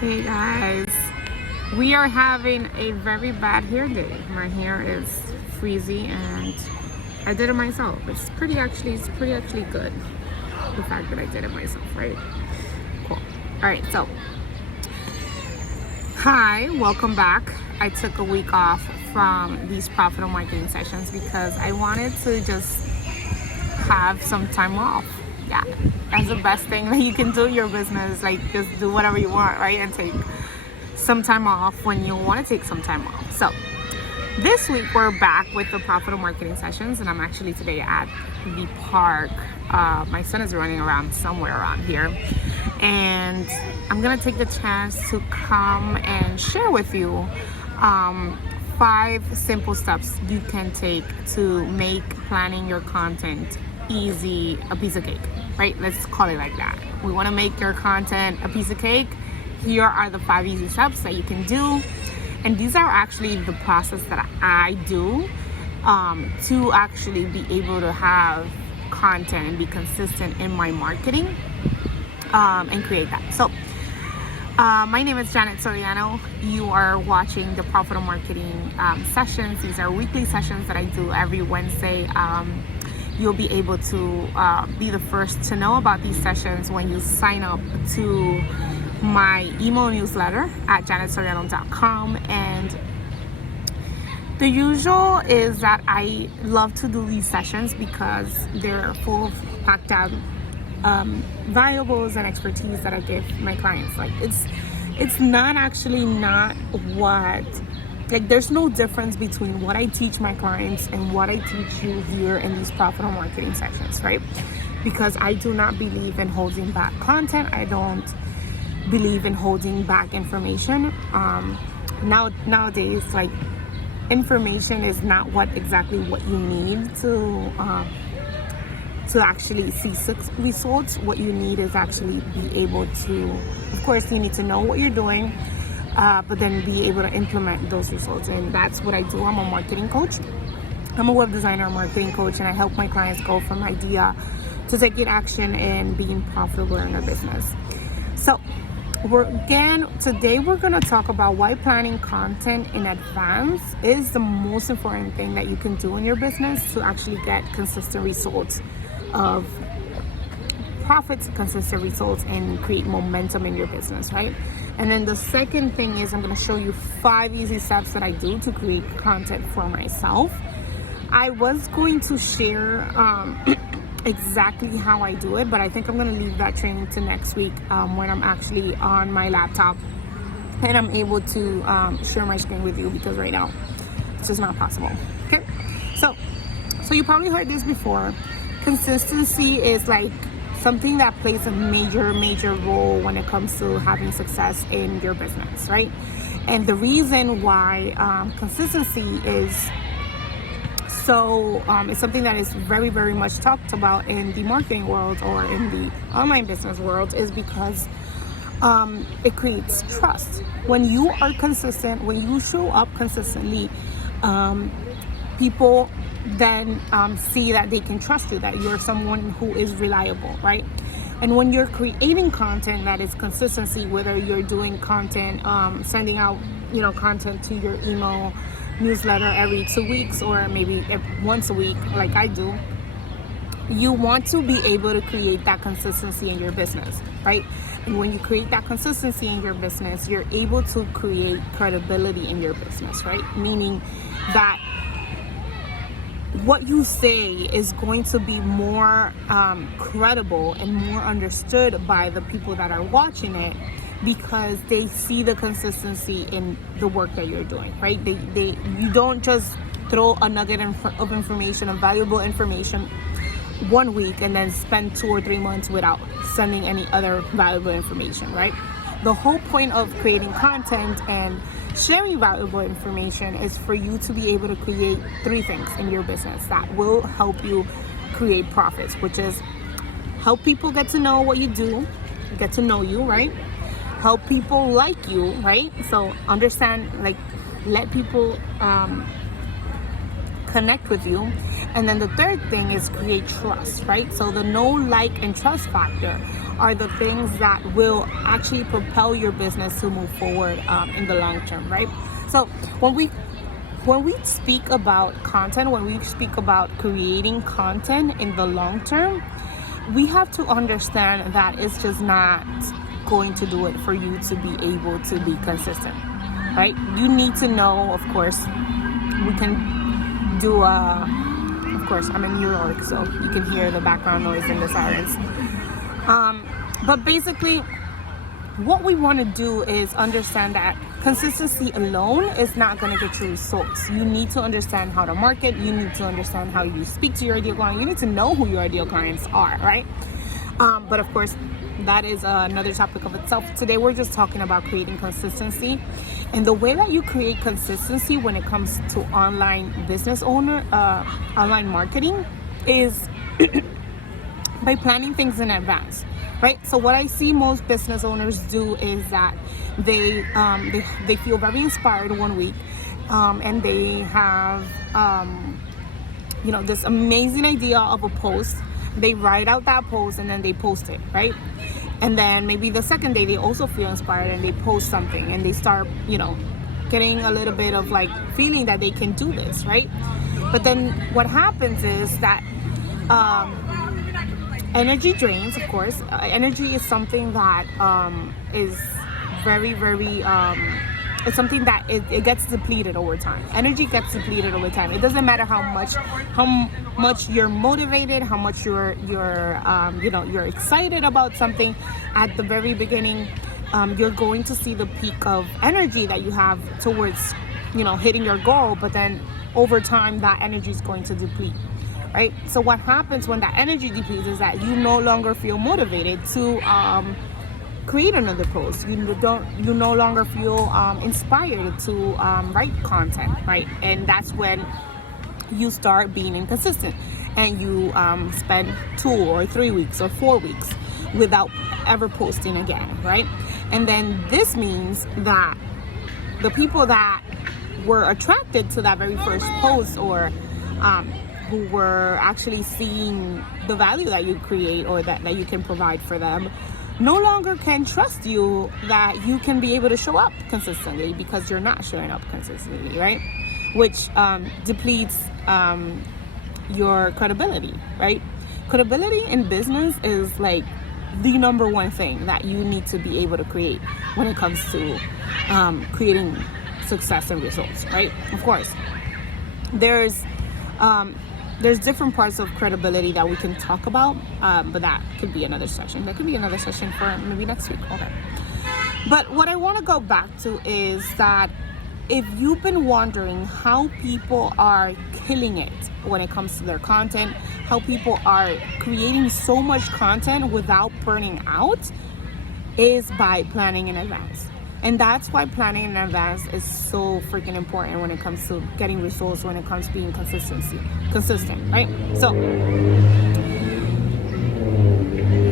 Hey guys, we are having a very bad hair day. My hair is frizzy and I did it myself. It's pretty actually good. The fact that I did it myself, right? Cool. Alright, so hi, welcome back. I took a week off from these profitable marketing sessions because I wanted to just have some time off. Yeah, that's the best thing that you can do in your business. Like, just do whatever you want, right? And take some time off when you want to take some time off. So this week we're back with the profitable marketing sessions, and I'm actually today at the park. My son is running around somewhere around here, and I'm gonna take the chance to come and share with you 5 simple steps you can take to make planning your content easy, a piece of cake, right? Let's call it like that. We want to make your content a piece of cake. Here are the 5 easy steps that you can do, and these are actually the process that I do to actually be able to have content and be consistent in my marketing and create that. So my name is Janet Soriano. You are watching the Profitable Marketing sessions. These are weekly sessions that I do every Wednesday. You'll be able to be the first to know about these sessions when you sign up to my email newsletter at janetsoriano.com. And the usual is that I love to do these sessions because they're full of packed out valuables and expertise that I give my clients. Like, it's not actually not what, like, there's no difference between what I teach my clients and what I teach you here in these profitable marketing sessions, right? Because I do not believe in holding back content. I don't believe in holding back information. Nowadays, like, information is not exactly what you need to actually see results. What you need is actually be able to, of course, you need to know what you're doing, but then be able to implement those results. And that's what I do. I'm a marketing coach. I'm a web designer, marketing coach, and I help my clients go from idea to taking action and being profitable in their business. So today we're going to talk about why planning content in advance is the most important thing that you can do in your business to actually get consistent results of profits, consistent results, and create momentum in your business, right? And then the second thing is I'm going to show you 5 easy steps that I do to create content for myself. I was going to share exactly how I do it, but I think I'm going to leave that training to next week when I'm actually on my laptop and I'm able to share my screen with you, because right now it's just not possible. Okay, so you probably heard this before. Consistency is like something that plays a major role when it comes to having success in your business, right? And the reason why consistency is so it's something that is very much talked about in the marketing world or in the online business world is because it creates trust. When you are consistent, when you show up consistently, people then see that they can trust you, that you're someone who is reliable, right? And when you're creating content that is consistency, whether you're doing content, sending out, content to your email newsletter every 2 weeks or maybe once a week, like I do, you want to be able to create that consistency in your business, right? And when you create that consistency in your business, you're able to create credibility in your business, right? Meaning that what you say is going to be more credible and more understood by the people that are watching it, because they see the consistency in the work that you're doing, right? You don't just throw a nugget of information, of valuable information 1 week and then spend 2 or 3 months without sending any other valuable information, right? The whole point of creating content and sharing valuable information is for you to be able to create 3 things in your business that will help you create profits, which is help people get to know what you do, get to know you, right? Help people like you, right? So understand, like, let people connect with you, And then the third thing is create trust, right? So the know, like, and trust factor are the things that will actually propel your business to move forward in the long term, right? So when we speak about content, when we speak about creating content in the long term, we have to understand that it's just not going to do it for you to be able to be consistent, right? You need to know, of course, we can do of course, I'm in New York, so you can hear the background noise and the sirens. But basically, what we want to do is understand that consistency alone is not going to get you results. You need to understand how to market. You need to understand how you speak to your ideal client. You need to know who your ideal clients are, right? But of course, that is another topic of itself. Today, we're just talking about creating consistency. And the way that you create consistency when it comes to online business owner, online marketing is by planning things in advance. Right. So what I see most business owners do is that they feel very inspired one week, and they have this amazing idea of a post. They write out that post and then they post it, right? And then maybe the second day they also feel inspired and they post something and they start getting a little bit of like feeling that they can do this, right? But then what happens is that energy drains, of course. Energy is something that is very, very, it's something that it gets depleted over time. Energy gets depleted over time. It doesn't matter how much you're motivated, how much you're excited about something. At the very beginning, you're going to see the peak of energy that you have towards, hitting your goal. But then over time, that energy is going to deplete. Right? So what happens when that energy depletes is that you no longer feel motivated to create another post. You no longer feel inspired to write content, right? And that's when you start being inconsistent and you spend 2 or 3 weeks or 4 weeks without ever posting again, right? And then this means that the people that were attracted to that very first post or who were actually seeing the value that you create or that you can provide for them no longer can trust you that you can be able to show up consistently because you're not showing up consistently, right? Which depletes your credibility, right? Credibility in business is like the number one thing that you need to be able to create when it comes to creating success and results, right? Of course, there's different parts of credibility that we can talk about, but that could be another session. That could be another session for maybe next week. Okay. But what I want to go back to is that if you've been wondering how people are killing it when it comes to their content, how people are creating so much content without burning out, is by planning in advance. And that's why planning in advance is so freaking important when it comes to getting results, when it comes to being consistent, right? So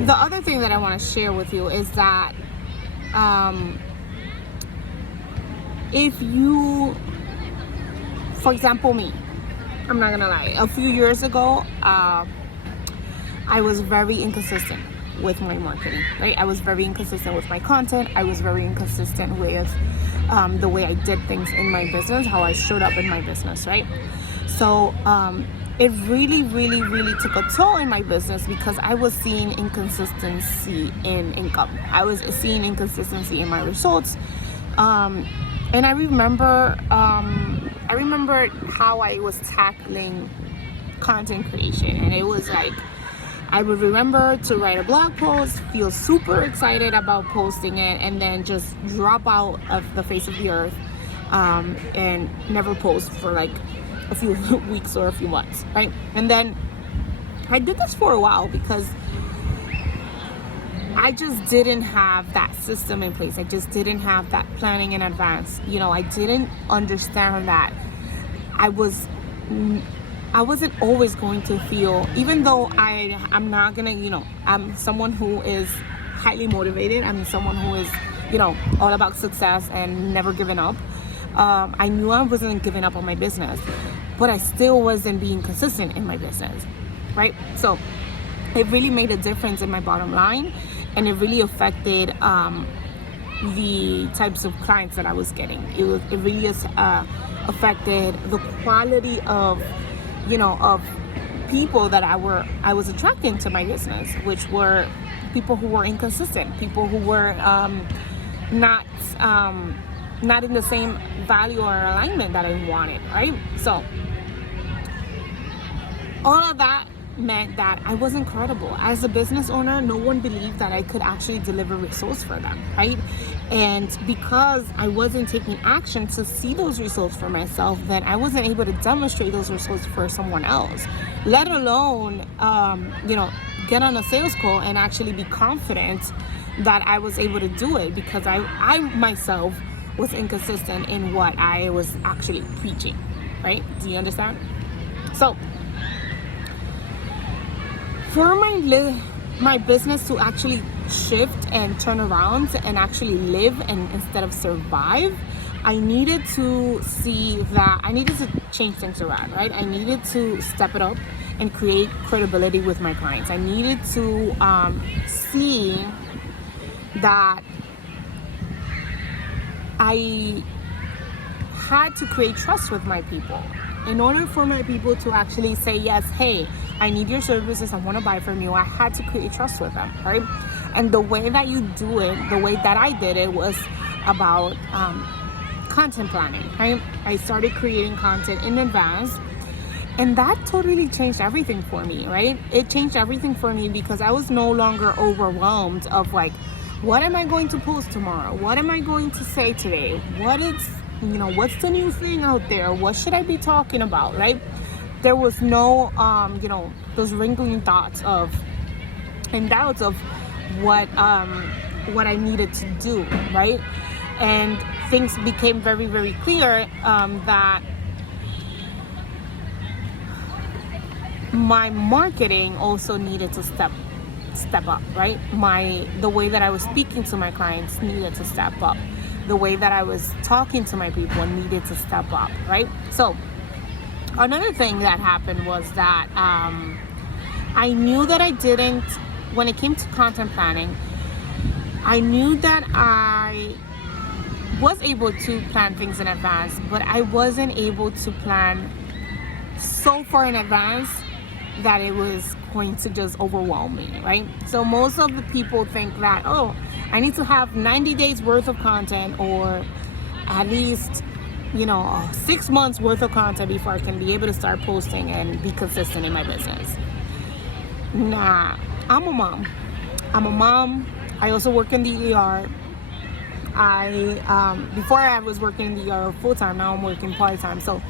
the other thing that I want to share with you is that if you, for example, me, I'm not gonna lie, a few years ago, I was very inconsistent with my marketing, right? I was very inconsistent with my content. I was very inconsistent with the way I did things in my business, how I showed up in my business, right? So it really, really, really took a toll in my business because I was seeing inconsistency in income. I was seeing inconsistency in my results. And I remember how I was tackling content creation, and it was like, I would remember to write a blog post, feel super excited about posting it, and then just drop out of the face of the earth and never post for like a few weeks or a few months, right? And then I did this for a while because I just didn't have that system in place. I just didn't have that planning in advance. I didn't understand that I wasn't always going to feel, even though I'm not gonna, I'm someone who is highly motivated. I'm someone who is, all about success and never giving up. I knew I wasn't giving up on my business, but I still wasn't being consistent in my business, right? So it really made a difference in my bottom line, and it really affected the types of clients that I was getting. It really affected the quality of, of people that I was attracting to my business, which were people who were inconsistent, people who were not in the same value or alignment that I wanted, right? So all of that meant that I wasn't credible. As a business owner, no one believed that I could actually deliver results for them, right? And because I wasn't taking action to see those results for myself, then I wasn't able to demonstrate those results for someone else, let alone, get on a sales call and actually be confident that I was able to do it, because I myself was inconsistent in what I was actually preaching, right? Do you understand? So for my business to actually shift and turn around and actually live and instead of survive, I needed to see that I needed to change things around, right? I needed to step it up and create credibility with my clients. I needed to see that I had to create trust with my people. In order for my people to actually say, yes, hey, I need your services, I want to buy from you, I had to create trust with them, right? And the way that you do it, the way that I did it, was about content planning, right? I started creating content in advance, and that totally changed everything for me, right? It changed everything for me because I was no longer overwhelmed of like, what am I going to post tomorrow? What am I going to say today? What's the new thing out there? What should I be talking about, right? There was no, those wrinkling thoughts and doubts of what I needed to do, right? And things became very, very clear that my marketing also needed to step up, right? The way that I was speaking to my clients needed to step up. The way that I was talking to my people needed to step up, right? So another thing that happened was that I knew that when it came to content planning, I knew that I was able to plan things in advance, but I wasn't able to plan so far in advance that it was going to just overwhelm me, right? So most of the people think that, oh, I need to have 90 days worth of content, or at least 6 months worth of content before I can be able to start posting and be consistent in my business. Nah, I'm a mom. I also work in the ER. Before I was working in the ER full-time, now I'm working part-time. So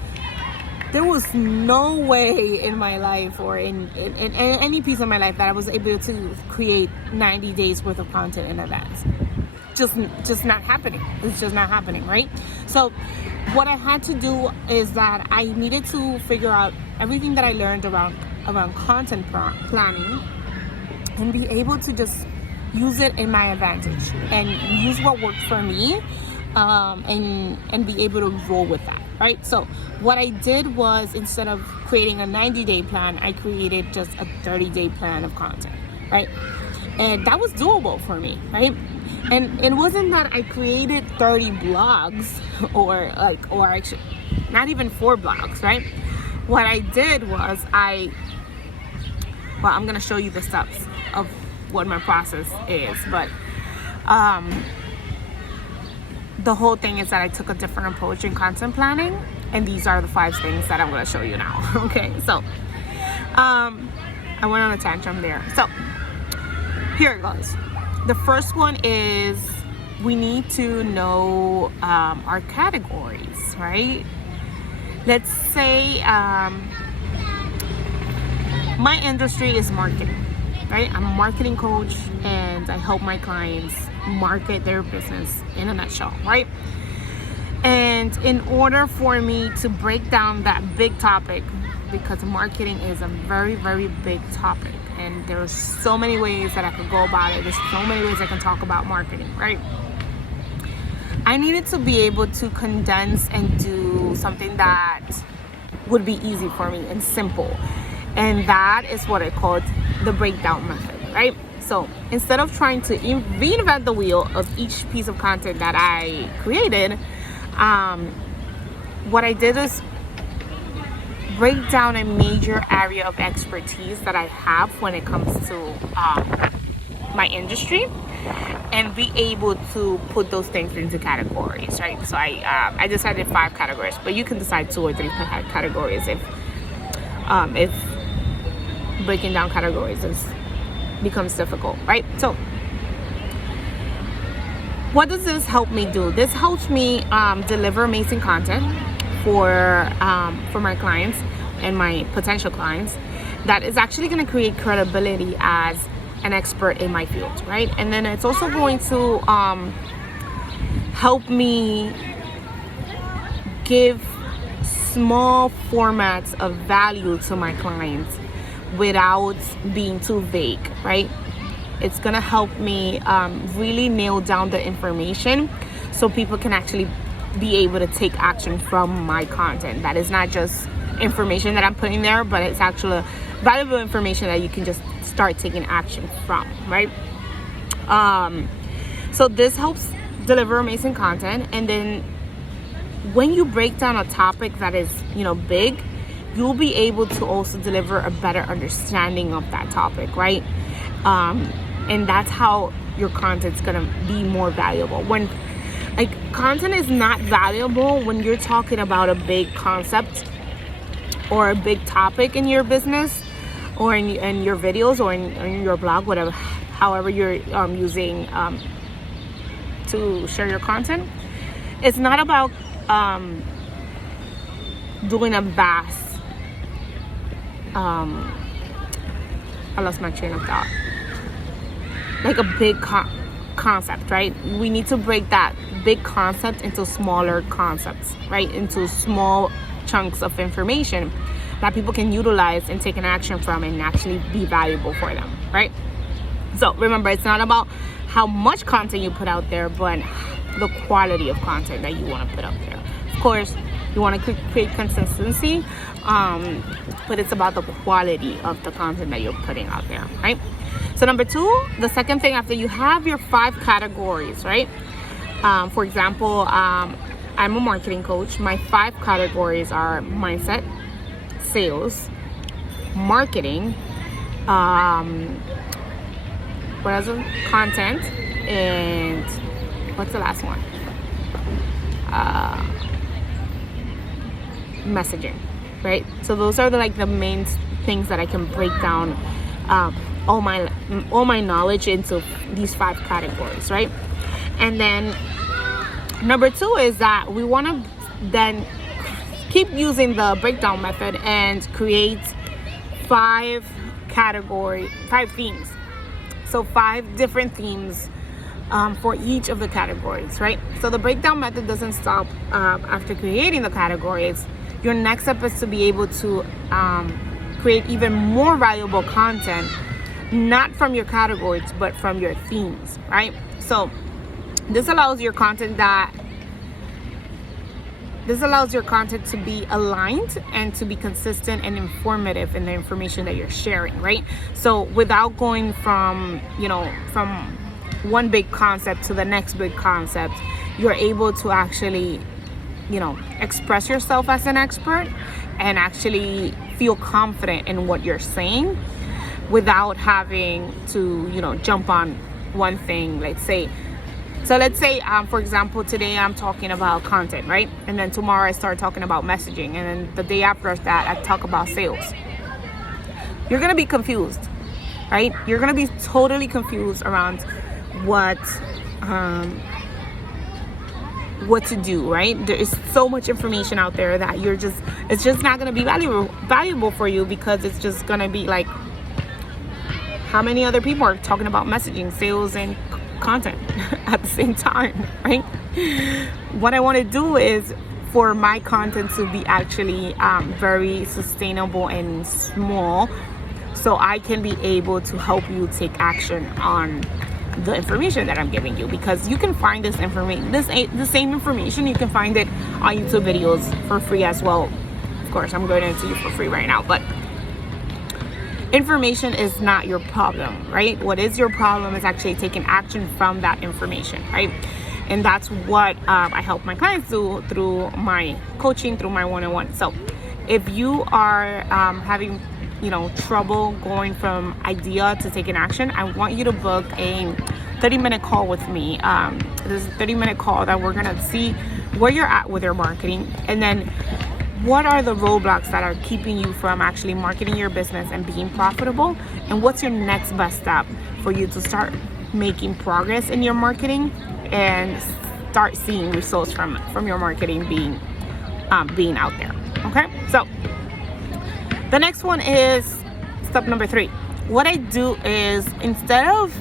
there was no way in my life or in any piece of my life that I was able to create 90 days worth of content in advance. Just not happening. It's just not happening, right? So what I had to do is that I needed to figure out everything that I learned around content planning and be able to just use it in my advantage and use what worked for me, and be able to roll with that, right? So what I did was, instead of creating a 90-day plan, I created just a 30-day plan of content, right? And that was doable for me, right? And it wasn't that I created 30 blogs or actually not even 4 blogs, right? What I did was I'm gonna show you the steps of what my process is, but the whole thing is that I took a different approach in content planning, and these are the 5 things that I'm going to show you now. Okay, so I went on a tantrum there. So here it goes. The first one is we need to know our categories, right? Let's say my industry is marketing, right? I'm a marketing coach, and I help my clients market their business in a nutshell, right? And in order for me to break down that big topic, because marketing is a very, very big topic, and there's so many ways that I could go about it. There's so many ways I can talk about marketing, right? I needed to be able to condense and do something that would be easy for me and simple. And that is what I called the breakdown method, right? So instead of trying to reinvent the wheel of each piece of content that I created, what I did is break down a major area of expertise that I have when it comes to my industry, and be able to put those things into categories, right? So I decided 5 categories, but you can decide 2 or 3 categories if breaking down categories becomes difficult, right? So what does this help me do? This helps me deliver amazing content for my clients and my potential clients that is actually going to create credibility as an expert in my field, right? And then it's also going to help me give small formats of value to my clients without being too vague, right? It's gonna help me really nail down the information so people can actually be able to take action from my content. That is not just information that I'm putting there, but it's actually valuable information that you can just start taking action from, right? So this helps deliver amazing content. And then when you break down a topic that is, big, you'll be able to also deliver a better understanding of that topic, right? And that's how your content's gonna be more valuable. When content is not valuable when you're talking about a big concept or a big topic in your business or in your videos or in your blog, whatever, however you're using to share your content. It's not about doing a vast I lost my train of thought. Like a big concept, right? We need to break that big concept into smaller concepts, right? Into small chunks of information that people can utilize and take an action from and actually be valuable for them, right? So remember, it's not about how much content you put out there, but the quality of content that you want to put out there. Of course, you want to create consistency, but it's about the quality of the content that you're putting out there, right? So number 2, the second thing after you have your 5 categories, right? For example, I'm a marketing coach. My 5 categories are mindset, sales, marketing, what else? Content, and what's the last one? Messaging, right? So those are the main things that I can break down all my knowledge into these 5 categories, right? And then number 2 is that we want to then keep using the breakdown method and create 5 themes. So 5 different themes for each of the categories, right? So the breakdown method doesn't stop after creating the categories. Your next step is to be able to create even more valuable content, not from your categories, but from your themes, right? So this allows your content to be aligned and to be consistent and informative in the information that you're sharing, right? So without going from one big concept to the next big concept, you're able to actually express yourself as an expert and actually feel confident in what you're saying without having to jump on one thing. Let's say for example, today I'm talking about content, right? And then tomorrow I start talking about messaging, and then the day after that I talk about sales. You're gonna be confused, right? You're gonna be totally confused around what to do, right? There is so much information out there that it's just not gonna be valuable for you, because it's just gonna be like, how many other people are talking about messaging, sales, and content at the same time, right? What I want to do is for my content to be actually very sustainable and small, so I can be able to help you take action on the information that I'm giving you, because you can find this information, the same information, you can find it on YouTube videos for free as well. Of course, I'm going into you for free right now, but information is not your problem, right? What is your problem is actually taking action from that information, right? And that's what I help my clients do through my coaching, through my one-on-one. So if you are having trouble going from idea to taking action, I want you to book a 30-minute call with me. This is a 30-minute call that we're gonna see where you're at with your marketing, and then what are the roadblocks that are keeping you from actually marketing your business and being profitable, and what's your next best step for you to start making progress in your marketing and start seeing results from your marketing being out there. Okay, so the next one is step number 3. What I do is, instead of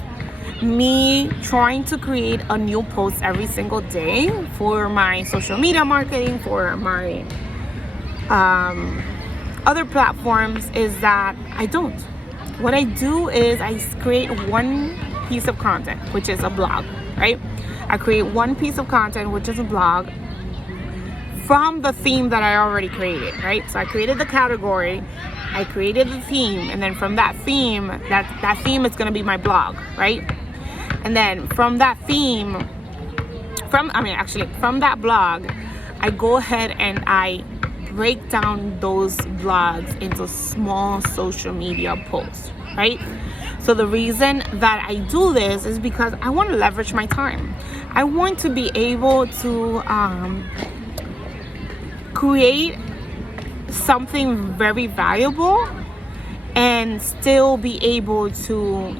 me trying to create a new post every single day for my social media marketing, for my other platforms, is that I don't. What I do is I create one piece of content, which is a blog, right? I create one piece of content, which is a blog, from the theme that I already created, right? So I created the category, I created the theme, and then from that theme, that theme is gonna be my blog, right? And then from that theme, from that blog, I go ahead and I break down those blogs into small social media posts, right? So the reason that I do this is because I want to leverage my time. I want to be able to create something very valuable and still be able to,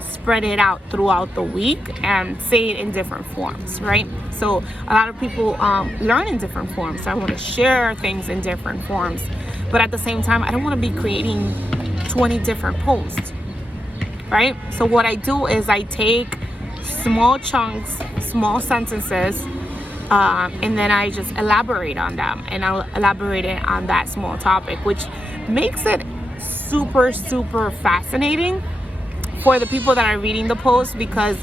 spread it out throughout the week and say it in different forms, right? So a lot of people learn in different forms. So I want to share things in different forms, but at the same time, I don't want to be creating 20 different posts, right? So what I do is I take small chunks, small sentences, and then I just elaborate on them, and I'll elaborate it on that small topic, which makes it super, super fascinating for the people that are reading the post, because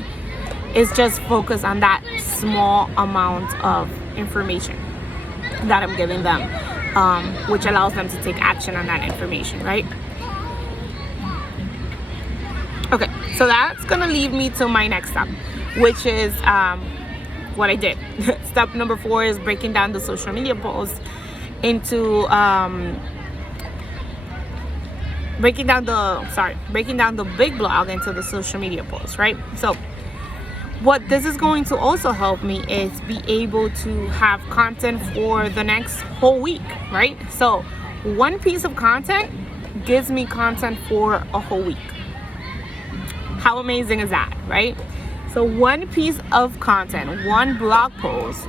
it's just focused on that small amount of information that I'm giving them, which allows them to take action on that information, right? Okay, so that's gonna lead me to my next step, which is what I did. Step number 4 is breaking down the social media posts into breaking down the big blog into the social media posts, right? So what this is going to also help me is be able to have content for the next whole week, right? So one piece of content gives me content for a whole week. How amazing is that, right? So one piece of content, one blog post,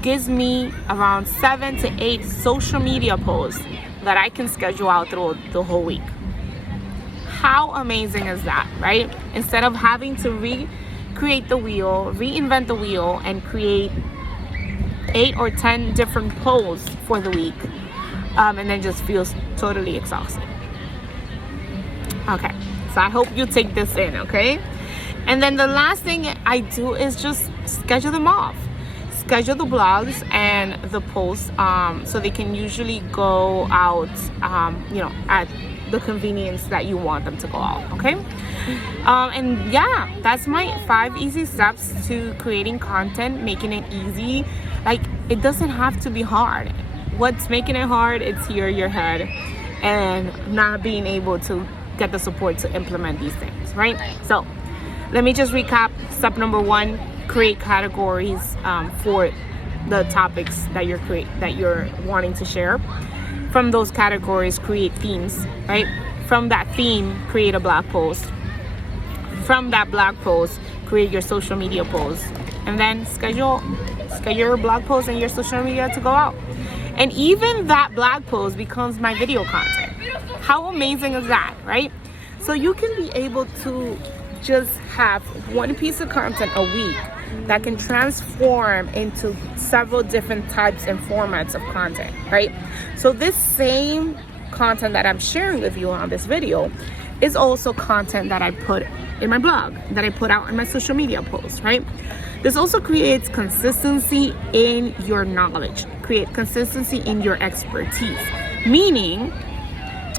gives me around 7 to 8 social media posts that I can schedule out through the whole week. How amazing is that, right? Instead of having to recreate the wheel, reinvent the wheel, and create 8 or 10 different posts for the week, and then just feels totally exhausted. Okay, so I hope you take this in, okay? And then the last thing I do is just schedule them off. Schedule the blogs and the posts so they can usually go out, at the convenience that you want them to go out, okay? And yeah, that's my 5 easy steps to creating content, making it easy. Like, it doesn't have to be hard. What's making it hard? It's your head and not being able to get the support to implement these things, right? So let me just recap. Step number 1, create categories for the topics that you're wanting to share. From those categories, create themes, right? From that theme, create a blog post. From that blog post, create your social media post, and then schedule your blog post and your social media to go out. And even that blog post becomes my video content. How amazing is that, right? So you can be able to just have one piece of content a week that can transform into several different types and formats of content, right? So this same content that I'm sharing with you on this video is also content that I put in my blog, that I put out in my social media posts, right? This also creates consistency in your knowledge, create consistency in your expertise, meaning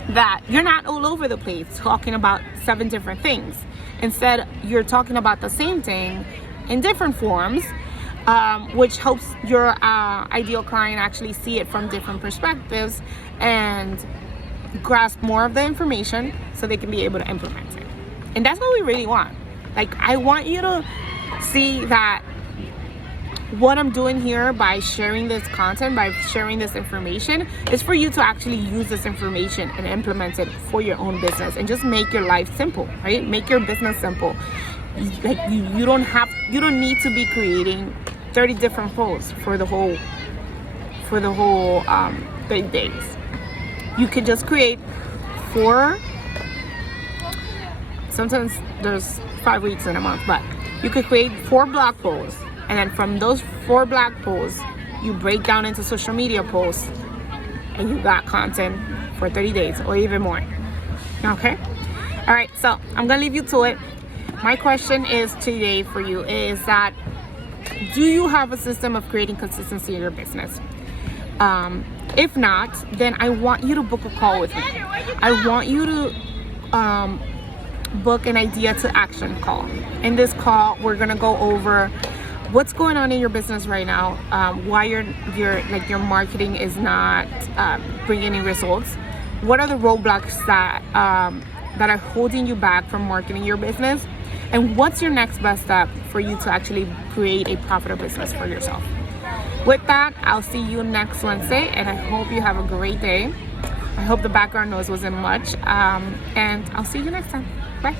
that you're not all over the place talking about 7 different things. Instead, you're talking about the same thing in different forms, which helps your ideal client actually see it from different perspectives and grasp more of the information so they can be able to implement it. And that's what we really want. Like, I want you to see that what I'm doing here by sharing this content, by sharing this information, is for you to actually use this information and implement it for your own business and just make your life simple, right? Make your business simple. Like, you don't need to be creating 30 different posts for the whole 30 days. You can just create 4. Sometimes there's 5 weeks in a month, but you could create 4 blog posts, and then from those 4 blog posts, you break down into social media posts, and you got content for 30 days or even more. Okay? All right, so I'm gonna leave you to it. My question is today for you is that, do you have a system of creating consistency in your business? If not, then I want you to book a call with me. I want you to book an idea to action call. In this call, we're gonna go over what's going on in your business right now, why your marketing is not bringing any results. What are the roadblocks that are holding you back from marketing your business? And what's your next best step for you to actually create a profitable business for yourself? With that, I'll see you next Wednesday, and I hope you have a great day. I hope the background noise wasn't much, and I'll see you next time. Bye.